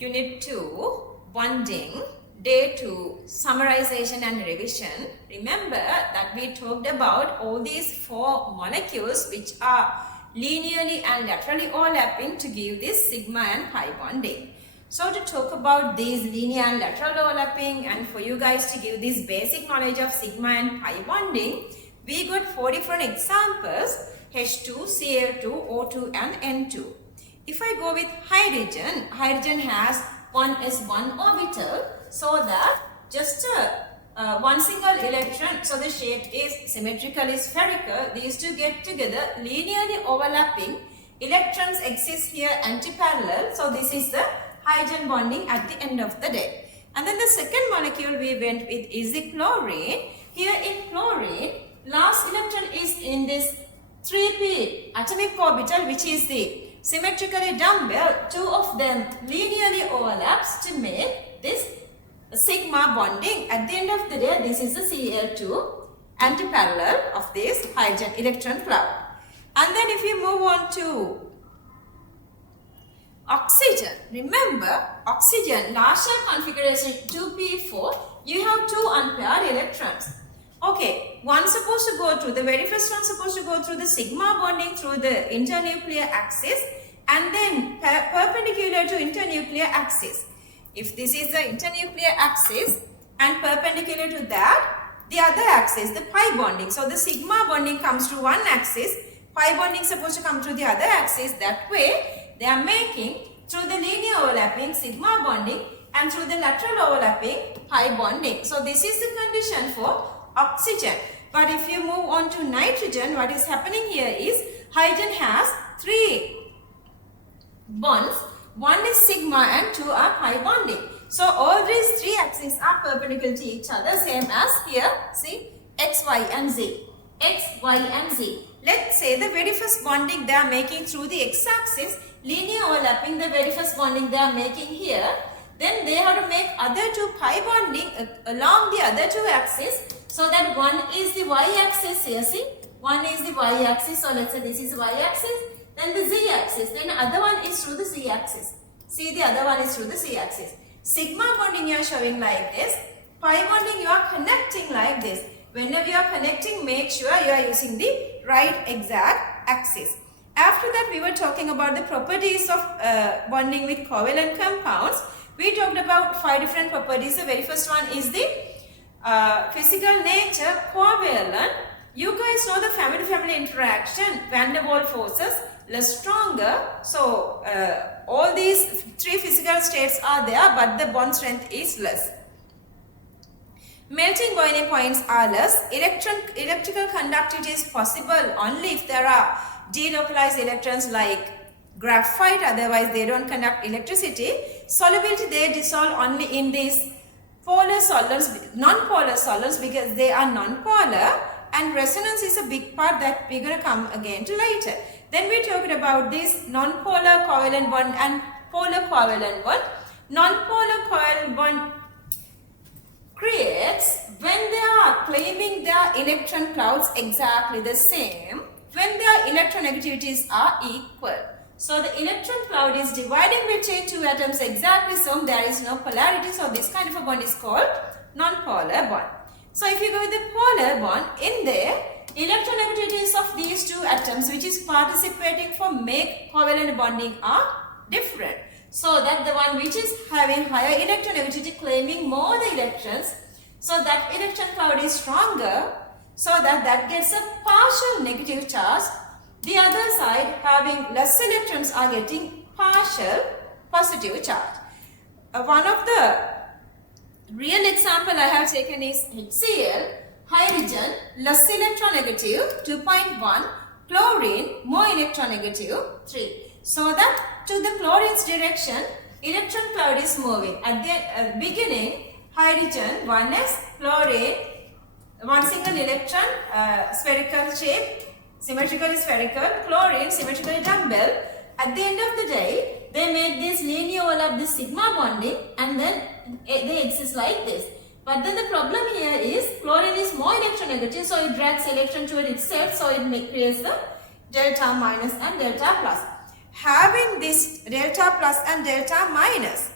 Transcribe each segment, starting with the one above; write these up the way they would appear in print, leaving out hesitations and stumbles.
Unit 2, Bonding, Day 2, Summarization and Revision. Remember that we talked about all these 4 molecules which are linearly and laterally overlapping to give this sigma and pi bonding. So to talk about these linear and lateral overlapping and for you guys to give this basic knowledge of sigma and pi bonding, we got 4 different examples: H2, Cl2, O2 and N2. If I go with hydrogen, hydrogen has 1s1 orbital, so that just one single electron, so the shape is symmetrically spherical. These two get together, linearly overlapping. Electrons exist here antiparallel, so this is the hydrogen bonding at the end of the day. And then the second molecule we went with is the chlorine. Here in chlorine, last electron is in this 3p atomic orbital, which is the symmetrically dumbbell. 2 of them linearly overlaps to make this sigma bonding. At the end of the day, this is the Cl2 antiparallel of this hydrogen electron cloud. And then if you move on to oxygen, remember oxygen last shell configuration 2p4, you have 2 unpaired electrons. Okay, one supposed to go through, the very first one supposed to go through the sigma bonding through the internuclear axis and then perpendicular to internuclear axis. If this is the internuclear axis and perpendicular to that, the other axis, the pi bonding. So the sigma bonding comes to one axis, pi bonding supposed to come to the other axis. That way they are making through the linear overlapping sigma bonding and through the lateral overlapping pi bonding. So this is the condition for oxygen. But if you move on to nitrogen, what is happening here is hydrogen has 3 bonds. 1 is sigma and 2 are pi bonding. So all these 3 axes are perpendicular to each other, same as here. See, x, y and z. X, y and z. Let's say the very first bonding they are making through the x-axis, linear overlapping, the very first bonding they are making here. Then they have to make other 2 pi bonding along the other 2 axes, so that one is the y-axis here. See, one is the y-axis. So let's say this is the y-axis, then the z-axis, then other one is through the z-axis. See, the other one is through the z-axis. Sigma bonding you are showing like this. Pi bonding you are connecting like this. Whenever you are connecting, make sure you are using the right exact axis. After that, we were talking about the properties of bonding with covalent compounds. We talked about 5 different properties. The very first one is the physical nature, covalent. You guys know the family-to-family interaction, van der Waals forces, less stronger. So all these 3 physical states are there, but the bond strength is less. Melting boiling points are less. Electrical conductivity is possible only if there are delocalized electrons like graphite, otherwise they don't conduct electricity. Solubility, they dissolve only in these polar solvents, non-polar solvents, because they are non-polar, and resonance is a big part that we're going to come again to later. Then we talked about this non-polar covalent bond and polar covalent bond. Non-polar covalent bond creates when they are claiming their electron clouds exactly the same, when their electronegativities are equal. So the electron cloud is dividing between 2 atoms exactly, so there is no polarity. So this kind of a bond is called non-polar bond. So if you go with the polar bond, in there, electronegativities of these 2 atoms which is participating for make covalent bonding are different. So that the one which is having higher electronegativity claiming more the electrons, so that electron cloud is stronger, so that gets a partial negative charge. The other side having less electrons are getting partial positive charge. One of the real example I have taken is HCl, hydrogen, less electronegative 2.1, chlorine, more electronegative 3. So that to the chlorine's direction, electron cloud is moving. At the beginning, hydrogen 1s, chlorine, one single electron, spherical shape, symmetrically spherical, chlorine, symmetrically dumbbell. At the end of the day, they make this linear overlap, this sigma bonding, and then they exist like this. But then the problem here is chlorine is more electronegative, so it drags electron toward itself, so it creates the delta minus and delta plus. Having this delta plus and delta minus,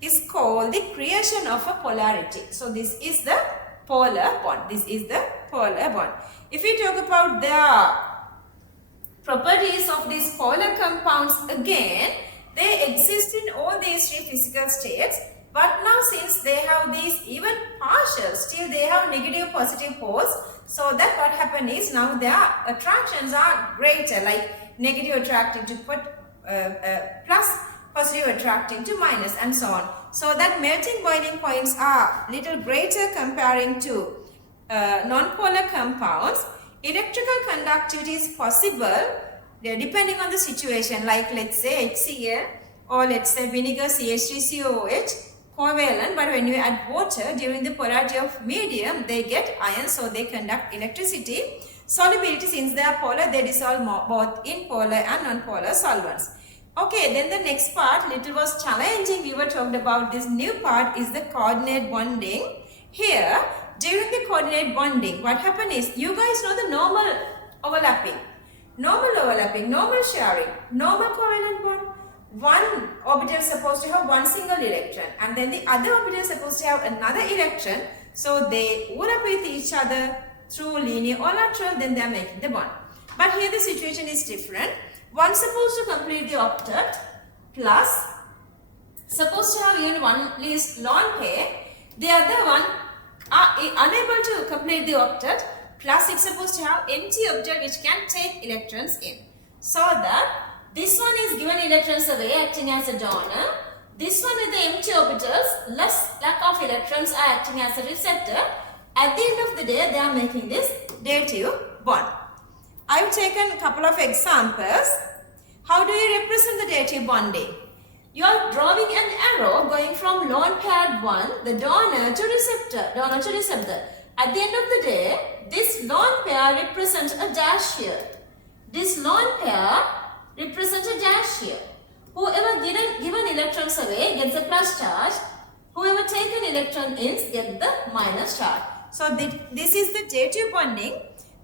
is called the creation of a polarity. So this is the polar bond. This is the polar bond. If we talk about the properties of these polar compounds again, they exist in all these three physical states. But now since they have these even partial, still they have negative positive poles. So that what happens is now their attractions are greater, like negative attracting to plus, positive attracting to minus, and so on. So that melting boiling points are little greater comparing to non-polar compounds. Electrical conductivity is possible depending on the situation, like let's say HCl or let's say vinegar CH3COOH covalent, but when you add water during the polarity of medium, they get ions, so they conduct electricity. Solubility, since they are polar, they dissolve both in polar and non-polar solvents. Okay, then the next part, little was challenging. We were talking about this new part is the coordinate bonding. Here, during the coordinate bonding, what happened is, you guys know the normal overlapping, normal sharing, normal covalent bond. One orbital is supposed to have one single electron, and then the other orbital is supposed to have another electron. So they overlap with each other through linear or lateral, then they are making the bond. But here the situation is different. One supposed to complete the octet, plus supposed to have even one least lone pair. The other one are unable to complete the octet, plus it's supposed to have empty object which can take electrons in. So that this one is given electrons away acting as a donor. This one with the empty orbitals, less lack of electrons are acting as a receptor. At the end of the day, they are making this dative bond. I have taken a couple of examples. How do you represent the dative bonding? You are drawing an arrow going from lone paired one, the donor to receptor. At the end of the day, this lone pair represents a dash here. This lone pair represents a dash here. Whoever given electrons away gets a plus charge. Whoever taken electron in gets the minus charge. So this is the dative bonding.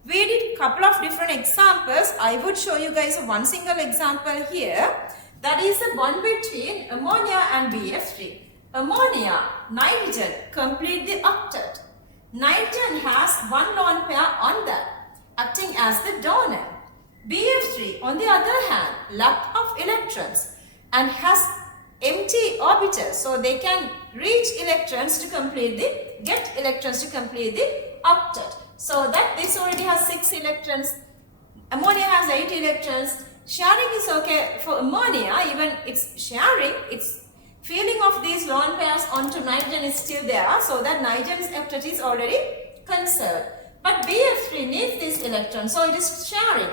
We did a couple of different examples. I would show you guys one single example here. That is the bond between ammonia and BF3. Ammonia, nitrogen, complete the octet. Nitrogen has one lone pair on that, acting as the donor. BF3, on the other hand, lack of electrons and has empty orbitals, so they can reach electrons to complete get electrons to complete the octet. So that this already has 6 electrons, ammonia has 8 electrons. Sharing is okay for ammonia, even it's sharing, its feeling of these lone pairs onto nitrogen is still there, so that nitrogen's octet is already conserved. But BF3 needs this electron, so it is sharing.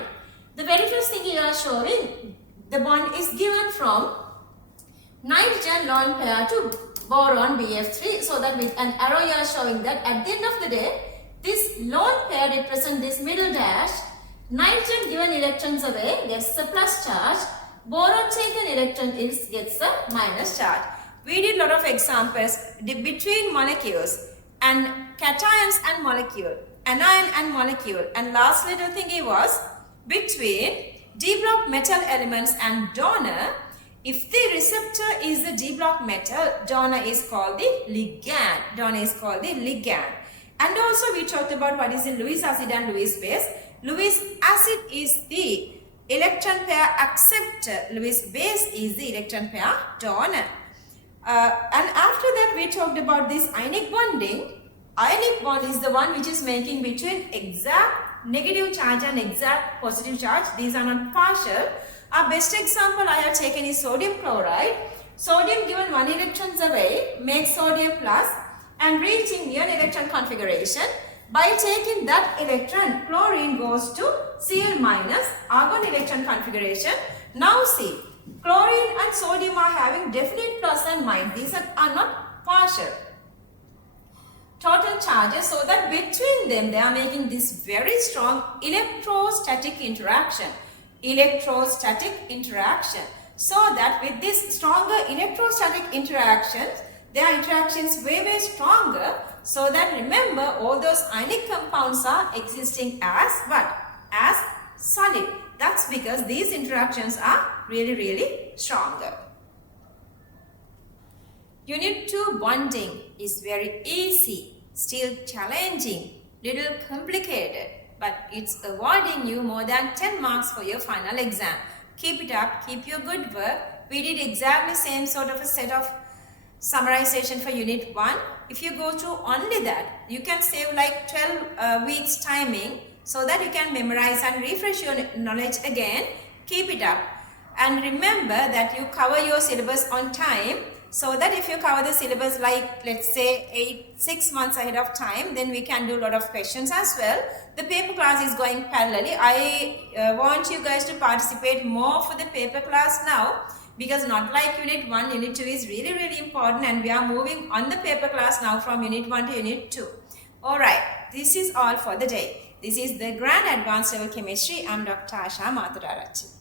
The very first thing you are showing, the bond is given from nitrogen lone pair to boron BF3, so that with an arrow you are showing that at the end of the day, this lone pair represents this middle dash. Nitrogen given electrons away gets the plus charge. Boron taken electron gets the minus charge. We did a lot of examples between molecules and cations and molecule, anion and molecule. And last little thingy was between D block metal elements and donor. If the receptor is the D block metal, donor is called the ligand. And also we talked about what is the Lewis acid and Lewis base. Lewis acid is the electron pair acceptor. Lewis base is the electron pair donor. And after that we talked about this ionic bonding. Ionic bond is the one which is making between exact negative charge and exact positive charge. These are not partial. Our best example I have taken is sodium chloride. Sodium given 1 electrons away makes sodium plus and reaching near electron configuration. By taking that electron, chlorine goes to Cl minus argon electron configuration. Now see, chlorine and sodium are having definite plus and minus. These are not partial. Total charges, so that between them they are making this very strong electrostatic interaction. So that with this stronger electrostatic interactions, their interactions way stronger, so that remember all those ionic compounds are existing as what? As solid. That's because these interactions are really stronger. Unit 2 bonding is very easy, still challenging, little complicated, but it's awarding you more than 10 marks for your final exam. Keep it up, keep your good work. We did exactly same sort of a set of summarization for Unit 1. If you go through only that, you can save like 12 weeks timing so that you can memorize and refresh your knowledge again. Keep it up. And remember that you cover your syllabus on time, so that if you cover the syllabus like let's say 6 months ahead of time, then we can do a lot of questions as well. The paper class is going parallelly. I want you guys to participate more for the paper class now, because not like Unit 1, Unit 2 is really important, and we are moving on the paper class now from Unit 1 to Unit 2. Alright, this is all for the day. This is the Grand Advanced Level Chemistry. I am Dr. Asha Mathotaarachchi.